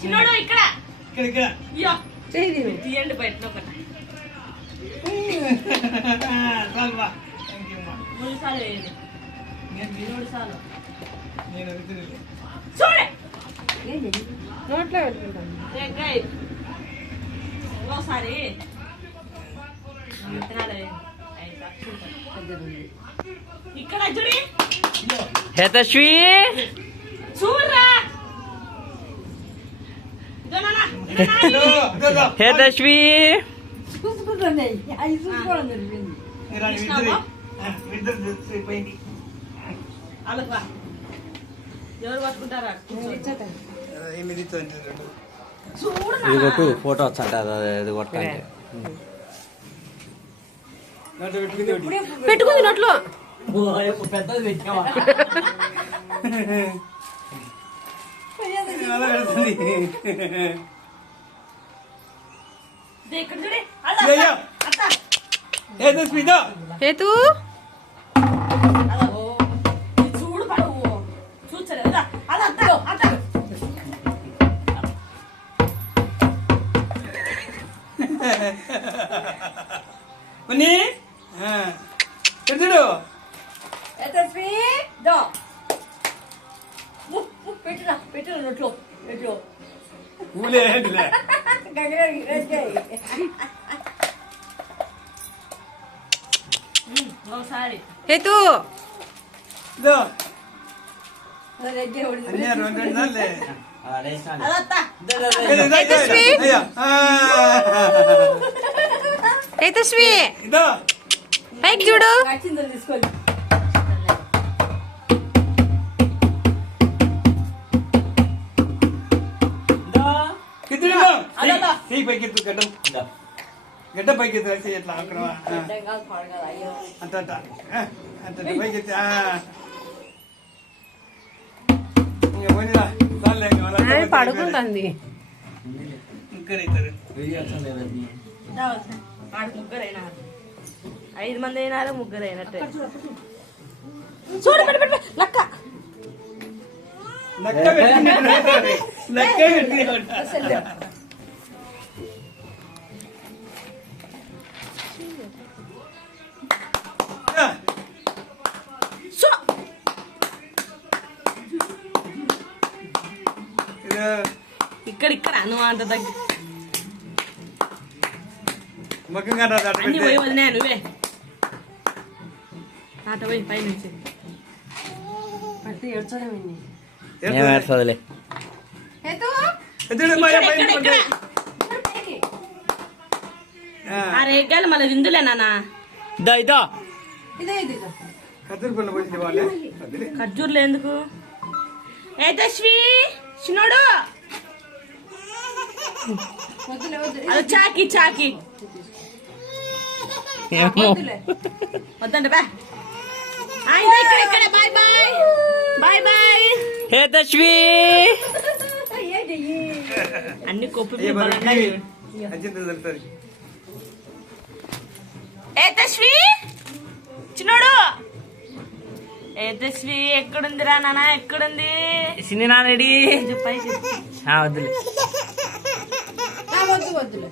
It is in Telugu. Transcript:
చిన్నోడు ఇక్కడ తీయండి బయట మూడు సార్లు వేయండి మూడు సార్లు చూడే నోట్లో పెట్టుకుంటాను ఇంకోసారి ఇక్కడ చూడి హేతశ్వీ చూడరా హేతశ్వీ చూసుకుంటాను అవి చూసుకోవడం జరిగింది ఎవరు పట్టుకుంటారా ఇది కొట్టు ఫోటో వచ్చంట అది కొట్టండి పెట్టుకుంది నోట్లో పెద్దది పెట్టావా హేతు చూడు పడవు చూచలే అలా అత్త చూడు పెట్టినా పెట్టిన నోట్లో పెట్టు ఒకసారి హేతు హేతశ్వీ పైకి చూడు తీసుకోండి గడ్డ పైకెత్తు ఎట్లా అంత పైకెత్తి పడుకుంటుంది ముగ్గురు అయినారు 5 మంది అయినారు ముగ్గురు అయినట్టే చూడు లక్క ఇక్కడ నువ్వు అంత దగ్గర అన్ని పోయి వదిలే నువ్వే ఆట పోయి పై నుంచి పడితే ఏడ్చడమేంది ఏమేస్తుంది ఆ రేగాలు మళ్ళీ విందులే నాన్న ఇదా ఖర్జూర్లు ఎందుకు ఏతశ్వీ చిన్నోడు అది చాకి చాకి వద్దండి బా ఇక్కడ బాయ్ బాయ్ బాయ్ బాయ్ హేతశ్వీ అన్ని కొప్పు ఏతశ్వీ చిన్నోడు ఏతశ్వీ ఎక్కడుందిరా నాన్న ఎక్కడుంది సినీ నానడి పైకి వద్దులే వద్దు వద్దులే